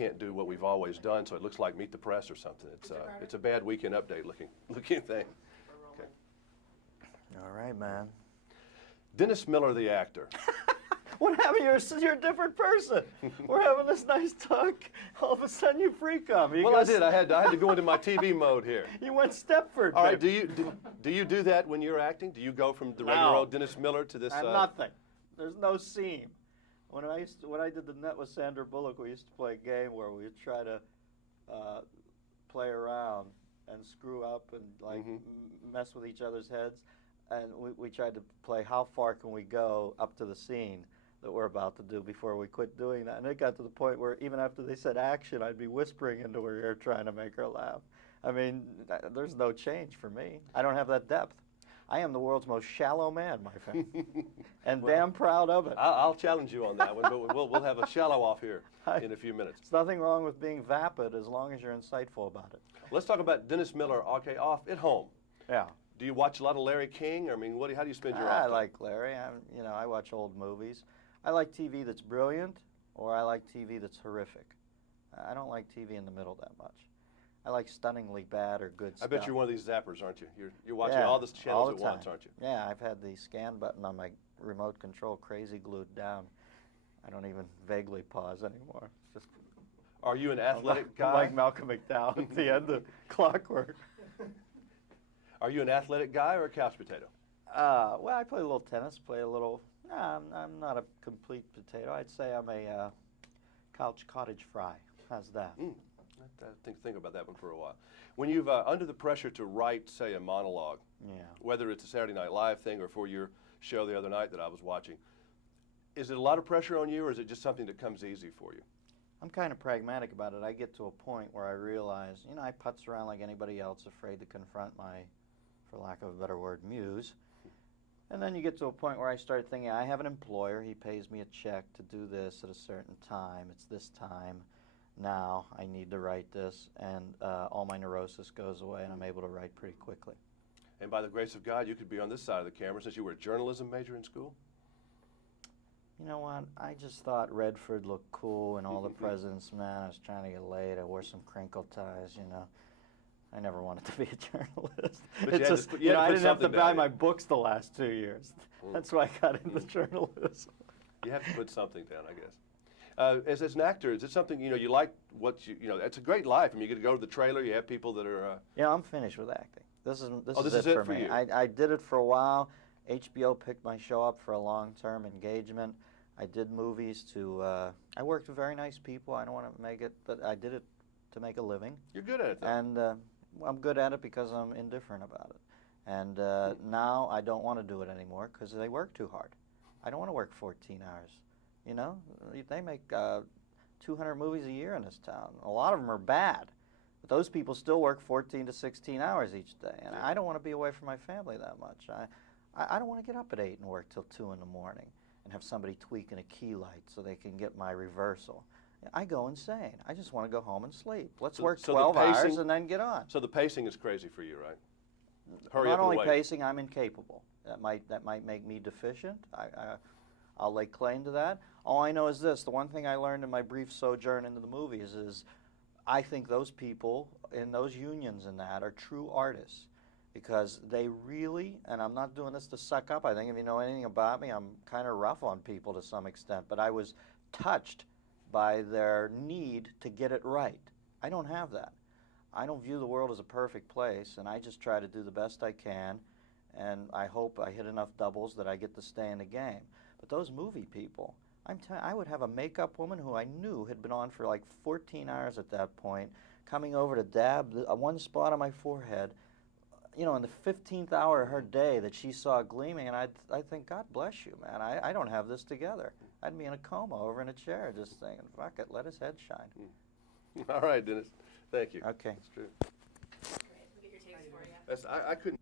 can't do what we've always done, so it looks like Meet the Press or something. It's a bad Weekend Update looking thing. Okay. All right, man. Dennis Miller, the actor. What happened? You're a different person. We're having this nice talk. All of a sudden, you freak on me. Well, I did. I had to go into my TV mode here. You went Stepford. All right. Do you do that when you're acting? Do you go from the regular old Dennis Miller to this? Nothing. There's no seam. When I did The Net with Sandra Bullock, we used to play a game where we would try to play around and screw up and like mess with each other's heads, and we tried to play how far can we go up to the scene that we're about to do before we quit doing that. And it got to the point where even after they said action, I'd be whispering into her ear trying to make her laugh. I mean, there's no change for me. I don't have that depth. I am the world's most shallow man, my friend, and well, damn proud of it. I'll challenge you on that one, but we'll have a shallow off here in a few minutes. There's nothing wrong with being vapid as long as you're insightful about it. Let's talk about Dennis Miller, okay, off at home. Yeah. Do you watch a lot of Larry King? I mean, how do you spend your off time? I time? like Larry. I watch old movies. I like TV that's brilliant, or I like TV that's horrific. I don't like TV in the middle that much. I like stunningly bad or good stuff. I bet you're one of these zappers, aren't you? You're watching all the channels at once, aren't you? Yeah, I've had the scan button on my remote control crazy glued down. I don't even vaguely pause anymore. It's just. Are you an athletic guy? I'm like Malcolm McDowell at the end of Clockwork. Are you an athletic guy or a couch potato? Well, I play a little tennis, play a little. No, I'm not a complete potato. I'd say I'm a couch cottage fry. How's that? Think about that one for a while. When you've under the pressure to write, say, a monologue, whether it's a Saturday Night Live thing or for your show the other night that I was watching, is it a lot of pressure on you, or is it just something that comes easy for you? I'm kind of pragmatic about it. I get to a point where I realize, I putz around like anybody else, afraid to confront my, for lack of a better word, muse. And then you get to a point where I start thinking, I have an employer, he pays me a check to do this at a certain time, it's this time, now I need to write this, and all my neurosis goes away and I'm able to write pretty quickly. And by the grace of God, you could be on this side of the camera since you were a journalism major in school? You know what, I just thought Redford looked cool and all the presidents, man, I was trying to get laid, I wore some crinkle ties, I never wanted to be a journalist. I didn't have to buy my books the last 2 years. That's why I got into journalism. You have to put something down, I guess. As an actor, is it something, you like what it's a great life. I mean, you get to go to the trailer, you have people that are... I'm finished with acting. This is it for me. You. I did it for a while. HBO picked my show up for a long-term engagement. I did movies I worked with very nice people. I don't want to make it, but I did it to make a living. You're good at it, though. And I'm good at it because I'm indifferent about it. And now I don't want to do it anymore because they work too hard. I don't want to work 14 hours. They make 200 movies a year in this town. A lot of them are bad. But those people still work 14 to 16 hours each day. And I don't want to be away from my family that much. I don't want to get up at 8 and work till 2 in the morning and have somebody tweaking a key light so they can get my reversal. I go insane. I just want to go home and sleep. Let's work 12 hours and then get on. So the pacing is crazy for you, right? Not only pacing, I'm incapable. That might make me deficient. I'll lay claim to that. All I know is this. The one thing I learned in my brief sojourn into the movies is I think those people in those unions and that are true artists because they really, and I'm not doing this to suck up. I think if you know anything about me, I'm kind of rough on people to some extent, but I was touched by their need to get it right. I don't have that. I don't view the world as a perfect place, and I just try to do the best I can, and I hope I hit enough doubles that I get to stay in the game. But those movie people, I would have a makeup woman who I knew had been on for like 14 hours at that point, coming over to dab one spot on my forehead, in the 15th hour of her day that she saw gleaming, and I think, God bless you, man. I don't have this together. I'd be in a coma over in a chair just thinking, fuck it, let his head shine. All right, Dennis. Thank you. Okay. That's true. Great. We'll get your tapes for you. I couldn't.